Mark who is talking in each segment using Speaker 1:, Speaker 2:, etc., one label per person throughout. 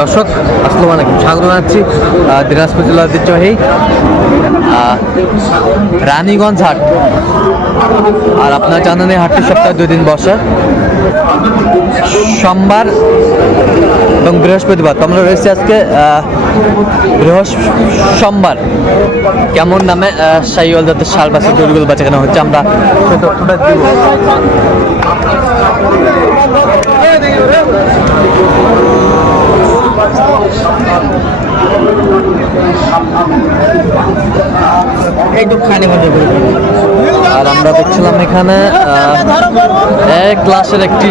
Speaker 1: দর্শক, আসসালামু আলাইকুম। স্বাগত জানাচ্ছি দিনাজপুর জেলার ঐতিহ্যবাহী রানীগঞ্জ হাট। আর আপনার জানেন এই হাটটি সপ্তাহে দুই দিন বসে। সোমবার এবং বৃহস্পতিবার। তো আমরা রয়েছি আজকে বৃহস্প, সোমবার। কেমন নামে সাইওয়াল জাতের সার বাসের গরুগুলো বাচ্চা কেনা হচ্ছে আমরা আর আমরা দেখছিলাম এখানে এক ক্লাসের একটি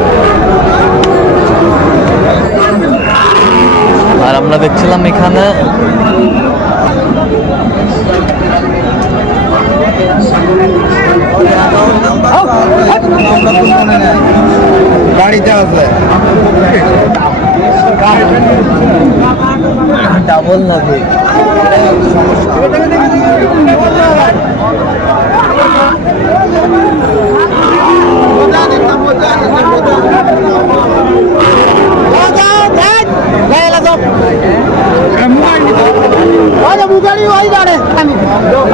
Speaker 1: দেখছিলাম এখানে।
Speaker 2: গাড়িতে আছে।
Speaker 1: ডাবল লাগে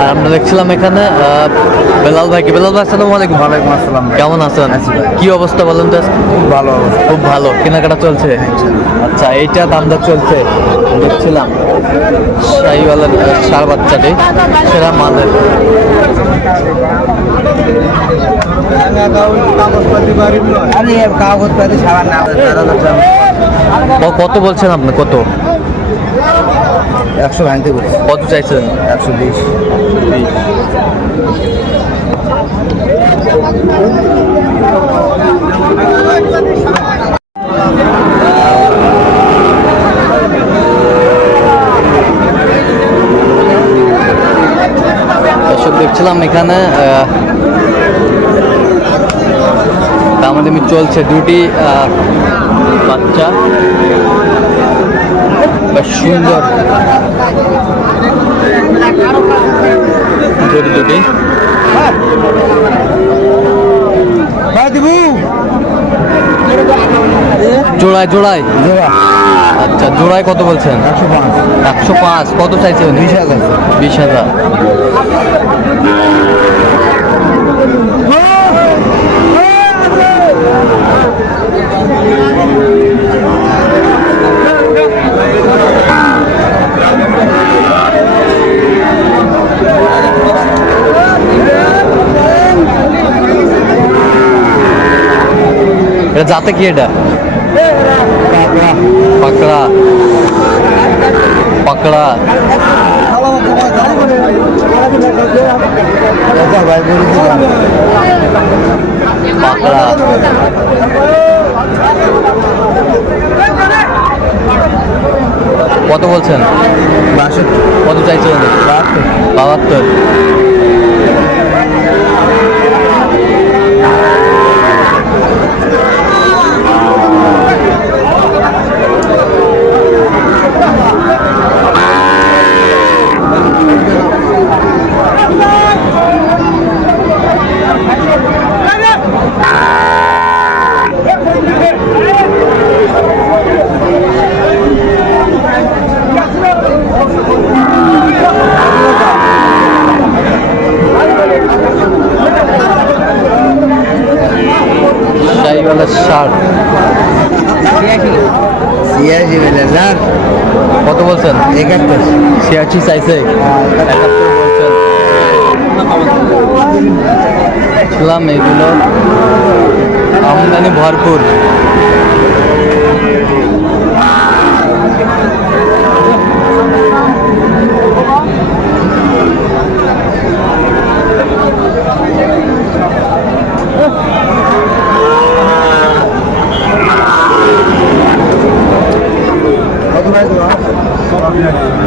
Speaker 1: আর আমরা দেখছিলাম এখানে আহ, বেলাল ভাইকে। বেলাল ভাই আসসালামু আলাইকুম।
Speaker 2: ওয়ালাইকুম আসসালাম
Speaker 1: কেমন আছেন? কি অবস্থা বলেন তো?
Speaker 2: খুব ভালো অবস্থা।
Speaker 1: খুব ভালো। কেনাকাটা চলছে? আচ্ছা এইটা দাম দর চলছে। দেখছিলাম। শাহিওয়ালার সার বাচ্চাটি
Speaker 2: কাগজপাতি সারা
Speaker 1: কত বলছেন আপনি? কত?
Speaker 2: একশো ভাঙতে বলছি।
Speaker 1: কত চাইছেন?
Speaker 2: একশো বিশ।
Speaker 1: দেখছিলাম এখানে আহ, দামাদামি চলছে। দুটি বাচ্চা। বেশ সুন্দর। দুটি দুটি জোড়ায় জোড়ায়?
Speaker 2: জোড়া।
Speaker 1: আচ্ছা জোড়ায় কত বলছেন?
Speaker 2: একশো পাঁচ।
Speaker 1: একশো পাঁচ। কত চাইছেন?
Speaker 2: বিশ হাজার।
Speaker 1: বিশ হাজার। যাতে কি এটা? পাকড়া। পাকড়া। কত বলছেন? কত চাইছেন?
Speaker 2: বাহাত্তর। ছিয়াশি
Speaker 1: চাইছে। ছিলাম এগুলো। আমদানি ভরপুর।
Speaker 2: Yeah.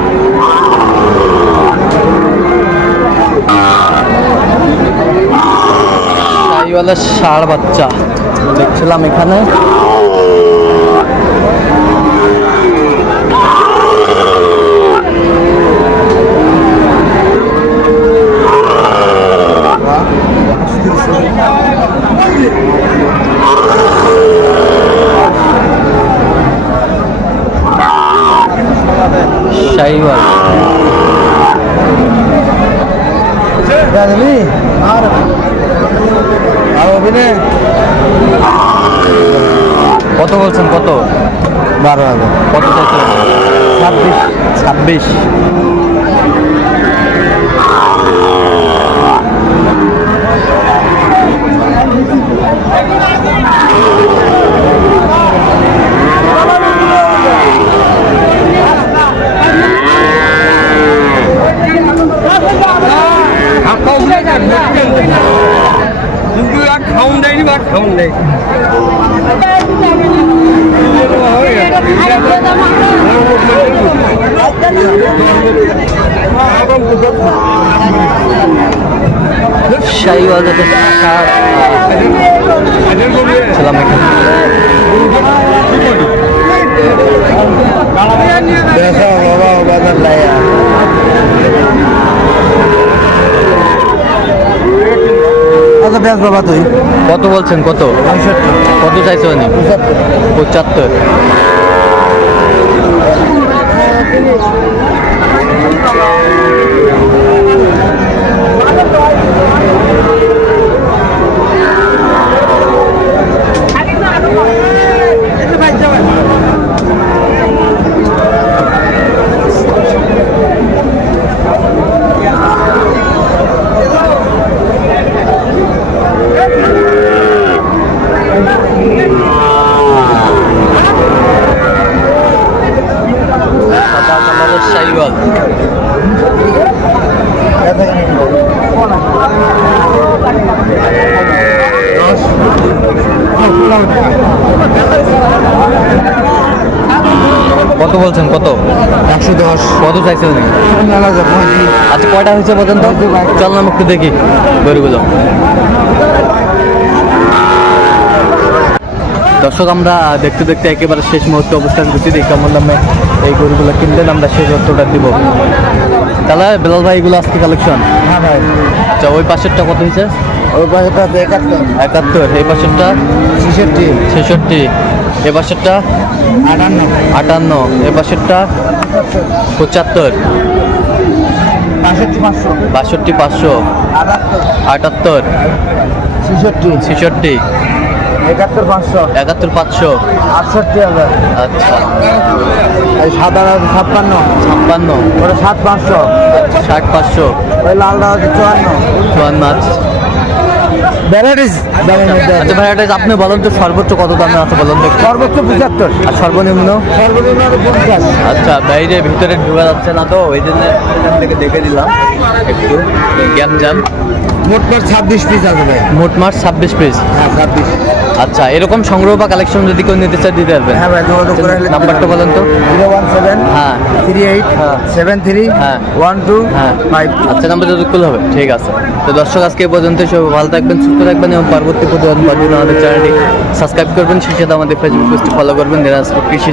Speaker 1: শাহিওয়ালা ষাঁড় বাচ্চা দেখছিলাম এখানে শাহিওয়াল
Speaker 2: জানবি আর আর অভিনয়
Speaker 1: কত বলছেন কত?
Speaker 2: বারো হাজার।
Speaker 1: কত চাইছেন
Speaker 2: ছাব্বিশ।
Speaker 1: ছাব্বিশ। শাহিওয়াল যাতে ষাঁড় ছিলাম
Speaker 2: কত ব্যাস বাবা তুই।
Speaker 1: কত বলছেন কত? কত চাইছো উনি?
Speaker 2: পঁচাত্তর
Speaker 1: পঁচাত্তর সাদা কালারের শাহিওয়াল কত বলছেন কত?
Speaker 2: একশো দশ।
Speaker 1: কত
Speaker 2: পঁয়ত্রিশ
Speaker 1: আচ্ছা কয়টা হয়েছে পর্যন্ত? চল না একটু দেখি। গরুগুলো। দর্শক আমরা দেখতে দেখতে একেবারে শেষ মুহূর্তে অবস্থান করছি। দেখি কেমন দামে এই গরুগুলো কিনলেন আমরা শেষ উত্তরটা দিব। তাহলে বেলাল ভাই এগুলো আজকে কালেকশন
Speaker 2: হ্যাঁ ভাই।
Speaker 1: আচ্ছা ওই পাশেরটা কত হয়েছে?
Speaker 2: ওই পাশেটা আছে একাত্তর।
Speaker 1: একাত্তর এই পাশেরটা?
Speaker 2: ছেষট্টি।
Speaker 1: ছেষট্টি। এ পাশেরটা?
Speaker 2: আটান্ন।
Speaker 1: আটান্ন। এ পাশেরটা? পঁচাত্তর।
Speaker 2: বাষট্টি পাঁচশো। আটাত্তর। ছেষট্টি।
Speaker 1: ছেষট্টি।
Speaker 2: একাত্তর পাঁচশো।
Speaker 1: একাত্তর পাঁচশো।
Speaker 2: আটষট্টি হাজার।
Speaker 1: আচ্ছা।
Speaker 2: সাত হাজার ছাপ্পান্ন।
Speaker 1: ছাপ্পান্ন।
Speaker 2: ওটা সাত পাঁচশো।
Speaker 1: ষাট পাঁচশো।
Speaker 2: ওই লালটা হচ্ছে চুয়ান্ন।
Speaker 1: চুয়ান্ন আচ্ছা।
Speaker 2: ভ্যারাইটিস দামের মধ্যে।
Speaker 1: আচ্ছা ভাই আপনি বলেন তো সর্বোচ্চ কত দামে আছে বলেন তো
Speaker 2: সর্বোচ্চ পঁচাত্তর।
Speaker 1: আর সর্বনিম্ন?
Speaker 2: সর্বনিম্ন পঞ্চাশ
Speaker 1: আচ্ছা বাইরে ভিতরে ঢোকা যাচ্ছে না তো ওই জন্য থেকে দেখে দিলাম একটু গ্যাপ জ্যাম
Speaker 2: মোট মোট ছাব্বিশ পিস আছে ভাই।
Speaker 1: মোট মাস ছাব্বিশ পিস।
Speaker 2: হ্যাঁ ছাব্বিশ।
Speaker 1: আচ্ছা এরকম সংগ্রহ বা কালেকশন যদি কেউ নিতে চায় দিতে পারবেন
Speaker 2: হ্যাঁ ভাই যোগাযোগ করে নিতে
Speaker 1: নাম্বারটা বলেন তো।
Speaker 2: জিরো ওয়ান সেভেন
Speaker 1: হ্যাঁ।
Speaker 2: থ্রি এইট
Speaker 1: হ্যাঁ।
Speaker 2: সেভেন থ্রি
Speaker 1: হ্যাঁ।
Speaker 2: ওয়ান টু
Speaker 1: হ্যাঁ।
Speaker 2: ফাইভ
Speaker 1: আচ্ছা নাম্বার যদি খুলে হবে। ঠিক আছে। তো দর্শক আজকে পর্যন্ত সব ভালো থাকবেন সুস্থ থাকবেন এবং পরবর্তী প্রতিবেদন পাওয়ার জন্য আমাদের চ্যানেলটি সাবস্ক্রাইব করবেন। সেই সাথে আমাদের ফেসবুক পেজটি ফলো করবেন। কৃষি